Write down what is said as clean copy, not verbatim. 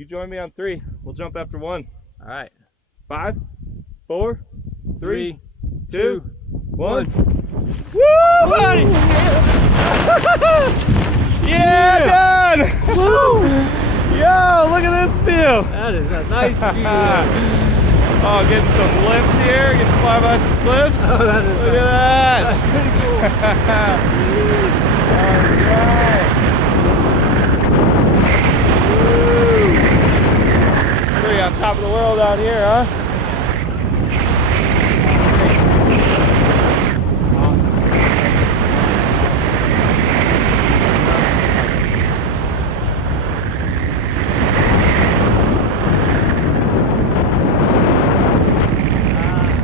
You join me on 3. We'll jump after 1. All right. 5, 4, 3, 2, 2, 1. Woo, buddy! Yeah, done! Woo! Yo, look at this view! That is a nice view. Oh, getting some lift here, getting to fly by some cliffs. Oh, that is Look at that! That's pretty cool. Alright. Woo! Pretty on top of the world out here, huh?